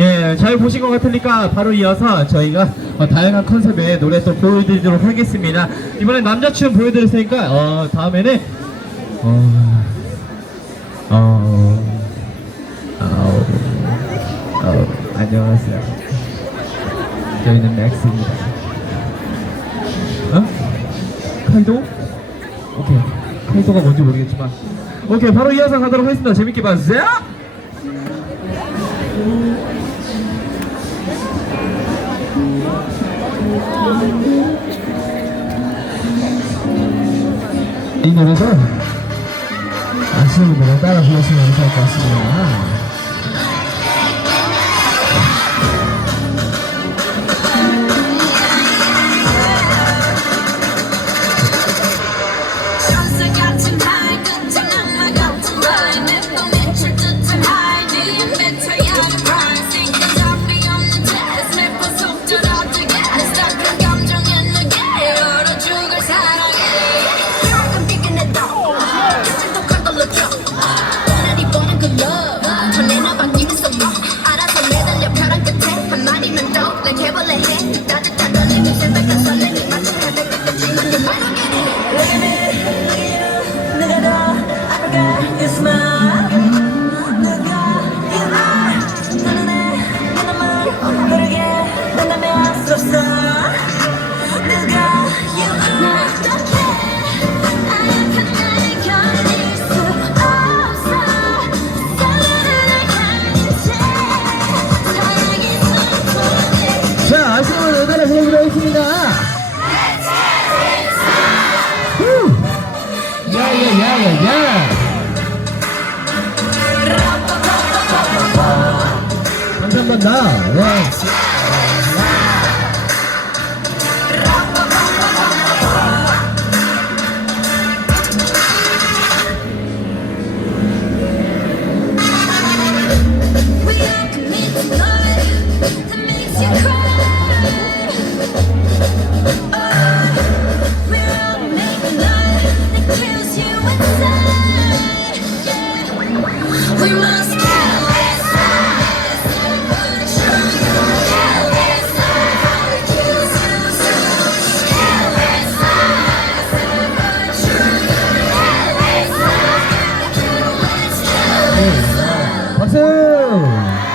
예, 잘 보신 것 같으니까 바로 이어서 저희가 어, 다양한 컨셉의 노래 또 보여드리도록 하겠습니다. 이번엔 남자춤 보여드릴 테니까 어, 다음에는 어, 어, 어, 어, 안녕하세요. 저희는 맥스입니다. 어? 카이도? 오케이. 카이도가 뭔지 모르겠지만. 오케이, 바로 이어서 가도록 하겠습니다. 재밌게 봐주세요. 이 노래도 아시는 분들은 따라 불러주시면 감사할 것 같습니다. dog, the cable, the hand, dodge, dodge, dodge, dodge, dodge, dodge, yeah, yeah, yeah. Ang ganda ba? Wow. We must